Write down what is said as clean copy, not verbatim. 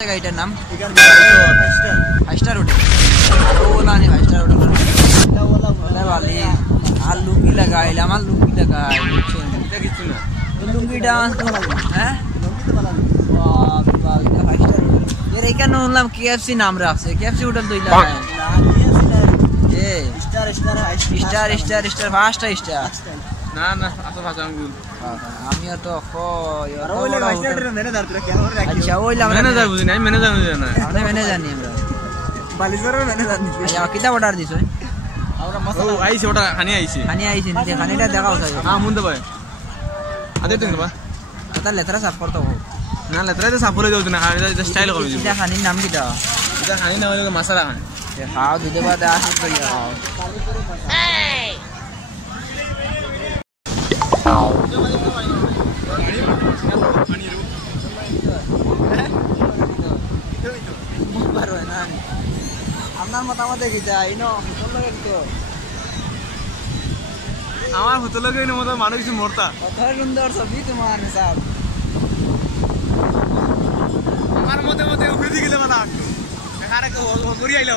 এটার নাম 5 star hotel OLA नहीं 5 স্টার হোটেল এটা ওলা वाली আর লুঙ্গি লাগাইলে আমার লুঙ্গি লাগাই এটা কিছু না লুঙ্গিটা হ্যাঁ বাহ বাহ এটা 5 স্টার হোটেল এর এখানে শুনলাম কেএফসি নাম রাখছে কেএফসি হোটেল তো ইলা এ star star star star star 5 star না না আসো ভাষা আঙ্গুল আমি তো ওইলা 5 স্টারের ম্যানেজার তোরা কেন করে রাখিস আচ্ছা ওইলা ম্যানেজার বুঝি না ম্যানেজার বুঝি না আমরা ম্যানেজার নি আমরা বালিজরের ম্যানেজার নি আচ্ছা কিটা অর্ডার দিছো আমরা মশলা আইছে ওটা খানি আইছে নি খানিটা দেখাও তাই হ্যাঁ মুন্দ ভাই আদে তুমি বা এটা লেতরা সাফ করতে হবে না লেতরা তো সাফ করে দাও না এটা স্টাইল করবি এটা খানির নাম কিটা এটা খানি নাম হলো মশলা খানি খাও দুধে বাদ আসে তো খাও এই আপনার মতামত কি চাই ইনো হোটেল লাগে কি আমার হোটেল লাগে ইনো মত মানুষ কিছু মরতা কত সুন্দর ছবি তোমার স্যার আমার মতে মতে উঠে গেলে মাথা এখানে করি আইলা